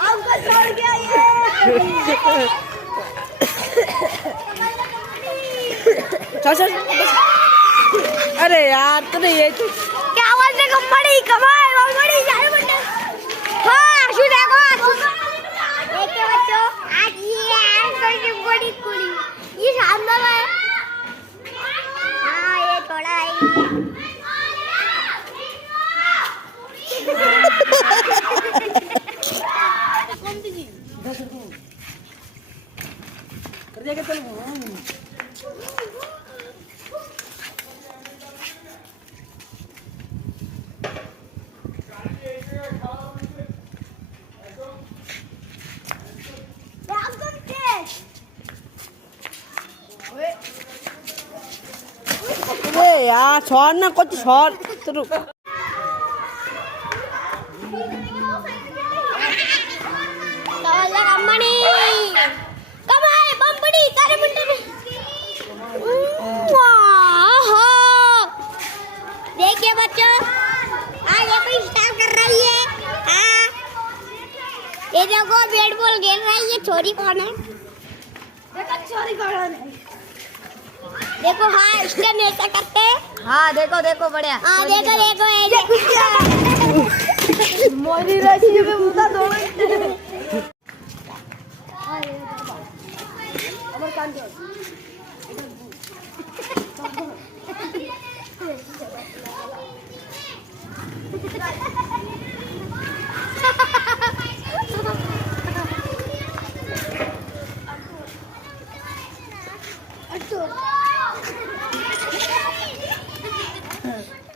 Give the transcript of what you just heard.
हमको छोड़ गया ये। चल अरे यार तूने ये क्या बोलते कमड़ी कमाल कमड़ी जाने बंदे। हाँ आशु देखो आशु। देखिए बच्चों आज ये करके बड़ी कुड़ी ये शानदार है। हाँ ये थोड़ा है। अरे यार छोड़ ना कुछ छोड़ तेरू कमड़ी कमाल बम्बड़ी तारे मुंडे में। देखिए बच्चों आज ये कोई स्टार्ट कर रही है। हाँ ये देखो बैट बॉल खेल रही है। छोरी कौन है? देखो छोरी कौन है? देखो हाँ इसके नेता करते हैं। हाँ देखो देखो बढ़िया। हाँ देखो देखो ये मोरी रची में मुद्दा दो